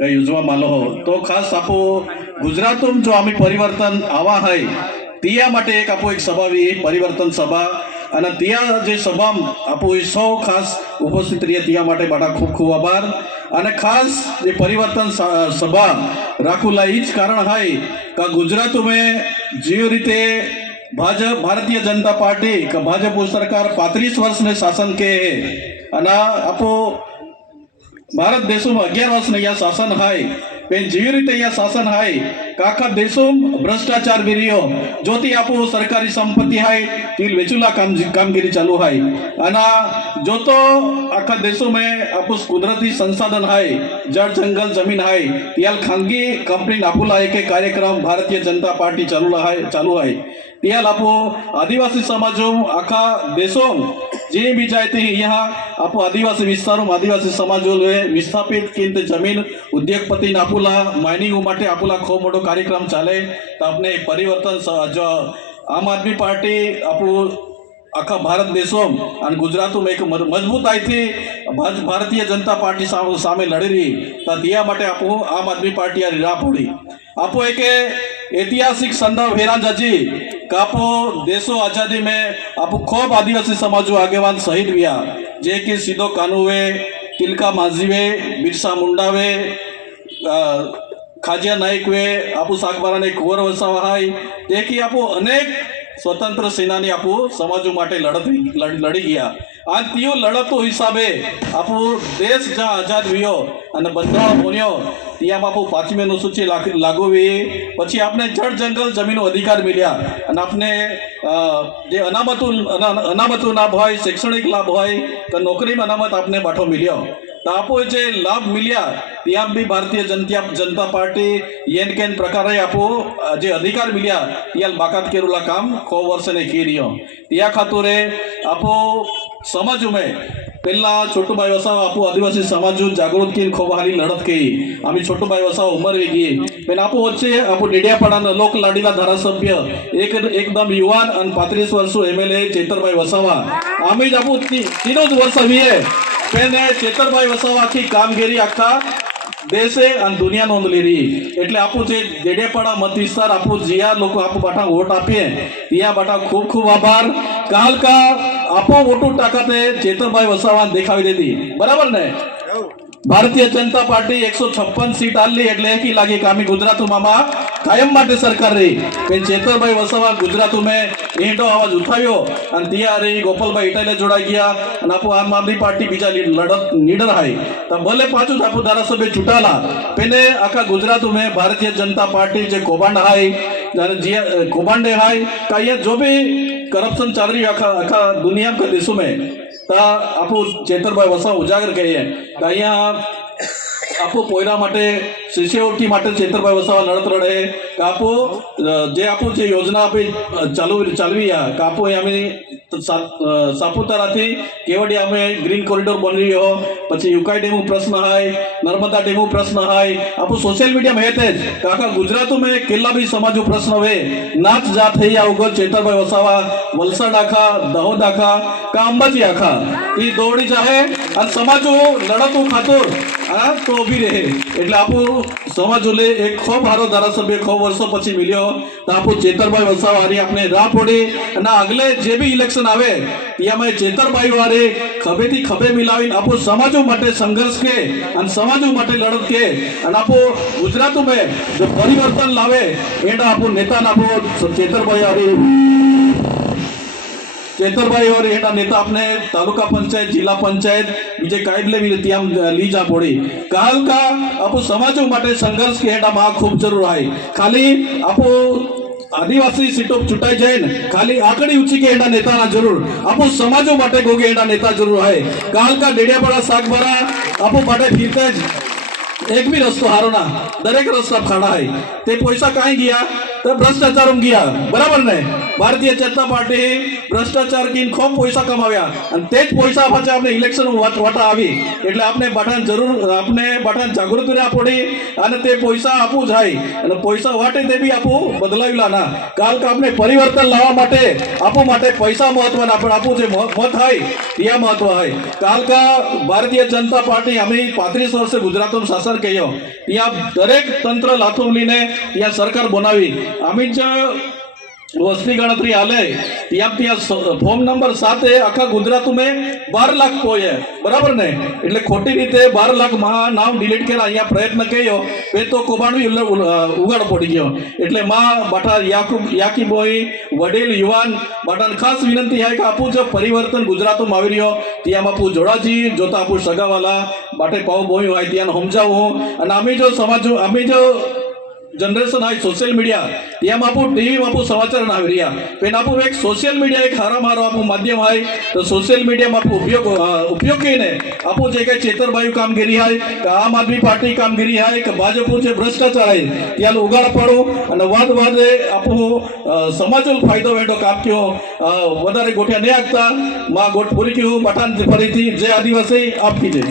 योजवा मालो हो तो खास आपो गुजरातून जो आम्ही परिवर्तन आवा है तिया माटे एक आपो एक सभा वी परिवर्तन सभा અને ત્યાં જે સભામાં આપો સૌ ખાસ ઉપસ્થિત રહ્યા ત્યાં માટે બાટા ખૂબ ખૂબ આભાર અને ખાસ જે પરિવર્તન સભા રાખુલા એ જ કારણ હોય કે ગુજરાતમાં જે રીતે ભાજપ ભારતીય જનતા પાર્ટી કે ભાજપ સરકાર 35 વર્ષને શાસન કે અને આપો ભારત દેશમાં 11 વર્ષને અહીંયા શાસન હોય પણ જેવી રીતે અહીંયા શાસન હોય આખા દેશોમાં ભ્રષ્ટાચાર વિરિયો જોતી આપો સરકારી સંપત્તિ હોય તે વેચુલા કામગીરી ચાલુ હોય અને જો તો આખા દેશોમાં આપો કુદરતી સંસાધન હોય જળ જંગલ જમીન હોય ત્યાં ખાનગી કંપની આપુલા એક કાર્યક્રમ ભારતીય જનતા પાર્ટી ચાલુ હોય ત્યાં આપો આદિવાસી સમાજો આખા દેશો જે બી જાય તે અહીંયા આપો આદિવાસી વિસ્તારોમાં આદિવાસી સમાજો વિસ્થાપિત કિંમત જમીન ઉદ્યોગપતિ આપુલા માઇનિંગ માટે આપુલા ખૂબ મોટો कार्यक्रम चाले तो अपने परिवर्तन जो आम आदमी पार्टी आपू आखा भारत देशों और गुजरात में एक मजबूताई थी भारतीय जनता पार्टी सामे लड़ी रही तो त्या माटे आपू आम आदमी पार्टी आ राह पड़ी आपो एक ऐतिहासिक संदर्भ हेरा जजी कापो देशों आज़ादी में आपू खूब आदिवासी समाजों आगेवान शहीद हुआ जे कि सीधो कानूवे तिलका माझीवे बिरसा मुंडावे खाजिया नाईक वे आपू सागबारा ने कुंवर वसावा हाय ते की आपू अनेक स्वतंत्र सेनानी आपू समाजों माटे लड़ी गया आज तीओ लड़तो हिसाबे आपू देश जहाँ आजाद हुयो अने बंधारण बन्यो ત્યાં બાપુ 5મી અનુસૂચિ લાગુ વી પછી આપને જળ જંગલ જમીનનો અધિકાર મળ્યા અને આપને જે અનામતો લાભ હોય શૈક્ષણિક લાભ હોય તો નોકરીમાં અનામત આપને બાઠો મળ્યો તો આપો જે લાભ મળ્યા ત્યાં બી Bharatiya Janata party N can પ્રકારે આપો જે અધિકાર મળ્યા ત્યાં બાકાત કેરુલા કામ ખૂબ વર્ષને કીર્યો ત્યાં ખાતુરે આપો સમાજમાં पहला छोटूभाई वसावा आपू आदिवासी समाज जागृत की खूब हारी लड़त की आम्ही छोटूभाई वसावा उमर वेगी पण आपू वच्चे आपू डेडियापाड़ा लोक लाडीला धारासभ्य एकदम युवान और 35 वर्षो एमएलए चेतरभाई वसावा आम्ही आपू तीनों वर्ष वीए पण चेतरभाई वसावा की कामगिरी आखा देशे और दुनिया नोंध ली एटले आपू जे डेडियापाड़ा मत विस्तार आपू जिया लोग आपू बाटा वोट आपीए त्या बाटा खूब खूब आभार काल का आपो वोटू टाकाते चेतरभाई वसावा देखावी देती बराबर ने भारतीय जनता पार्टी 156 सीट आली એટલે એકી લાગે કે આમી ગુજરાતમાં કાયમ માટે સરકાર રહી પણ ચેતરભાઈ વસાવા ગુજરાતમાં એંડો અવાજ ઉઠાવ્યો અને ત્યારે ગોપાલભાઈ ઇટાલે જોડાઈ ગયા અને આપો આમ આદમી પાર્ટી બીજા લડત નીડર હાઈ તો ભલે પાછું આપો ધારાસભ્ય ચૂંટાલા પેને આખા ગુજરાતમાં ભારતીય जनता पार्टी જે કૌભાંડ હાઈ જે કૌભાંડે હાઈ કાયા જો भी करप्शन चल रही आखा दुनिया के देशों में ता आपू चेतरभाई वसावा उजागर कहिए अँ आपो पोयरा माटे शिष्यवृत्ति माटे चेतरभाई वसावा लड़त लड़े आपो जे आपो जे योजना आपे चालवी कापो आमे सापुतारा थी केवडिया में ग्रीन कॉरिडोर बन रही हो पछी युकाई डेमो प्रश्न है नर्मदा डेमो प्रश्न है आपो सोशल मीडिया में हेते काका गुजरात में केला भी समाजो प्रश्न वे नाच जात है या उगल चेतरभाई वसावा वलसाड आखा दाहोद आखा का अंबाजी आखा ई दौड़ी जाए और समाजो लड़तो खातोर तो भी रहे એટલે આપો સમાજોલે એક ખૂબ હારો ધારાસભ્ય ખૂબ વર્ષો પછી મળ્યો તો આપો ચેતરભાઈ વસાવા હારી આપણે રાહ પડી અને આગલે જે બી ઇલેક્શન આવે એમાં ચેતરભાઈ વારે ખભેથી ખભે મિલાવીને આપો સમાજો માટે સંઘર્ષ કે અને સમાજો માટે લડત કે અને આપો ગુજરાતમાં જો પરિવર્તન લાવે એના આપો નેતા આપો ચેતરભાઈ હારી चेतरभाई और एना नेता अपने तालुका पंचायत जिला पंचायत बीजे कायदले भी त्याम लीजा पड़ी काल का आपो समाजों माटे संघर्ष के हेडा मा खूब जरूर है खाली आपो आदिवासी सीटों चुटाई जाए खाली आकड़ी ऊंची के हेडा नेता ना जरूर आपो समाजों माटे गोगे हेडा नेता जरूर है काल का डेडियापाड़ा सागबारा आपो माटे फिरते एक भी रस्तो हारो ना दरेक रस्ता खाड़ा है ते पैसा कहीं गया तर भ्रष्टाचार ગયા બરાબર ને ભારતીય જનતા પાર્ટી ભ્રષ્ટાચાર કીન ખૂબ પૈસા કમાવ્યા અને તે જ પૈસા પાછા આપણે ઇલેક્શન વાટા આવી એટલે આપણે બધાને જરૂર આપણે બધાને જાગૃત રહેવા પડી અને તે પૈસા આપવું જાય અને પૈસા વાટે તે બી આપવું બદલાવેલા ના કારણ કે આપણે પરિવર્તન લાવવા માટે પૈસા મહત્વના પણ આપવું જે મત હોય ત્યાં મહત્વ હોય કારણ કે ભારતીય જનતા પાર્ટી અમે 35 વર્ષે ગુજરાતનું શાસન કર્યો ત્યાં દરેક તંત્ર લાથો લઈને ત્યાં સરકાર બનાવી અમે જ વસ્તી ગણતરી હાલે ત્યાં ફોર્મ નંબર 7 આખા ગુજરાતમાં 12 લાખ કોઈ બરાબર ને એટલે ખોટી રીતે 12 લાખ નામ ડિલીટ કર્યા અહીંયા પ્રયત્ન કર્યો એ તો કૌભાંડ ઉગાડ પડી ગયો એટલે બાટા યાકીબોઈ વડીલ યુવાન બાટાને ખાસ વિનંતી છે કે આપું જો પરિવર્તન ગુજરાતમાં આવી રહ્યો ત્યાં આપું જોડાજી જોતા આપું સગાવાલા બાટે પાવ બોઈ હોય ત્યાં સમજાવું અને અમે જો जनरेशन है सोशल मीडिया ત્યાં આપું ટીવી આપું સમાચાર ના આવી રહ્યા પેન આપું એક સોશિયલ મીડિયા એક હારા મારો આપું માધ્યમ હોય તો સોશિયલ મીડિયામાં આપું ઉપયોગ કરીને આપું જે કે ચેતરભાઈ કામગીરી હોય કે આમ આદમી પાર્ટી કામગીરી હોય કે ભાજપ જે ભ્રષ્ટાચાર હોય ત્યાં ઉગાડ પડું અને વાદ આપું સમાજો ફાયદો વેઠો કામ કયો વધારે ગોઠિયા નહીં આપતા માં ગોઠ પૂરી કયું પઠાણ ફરીથી જે આદિવાસી આપી દે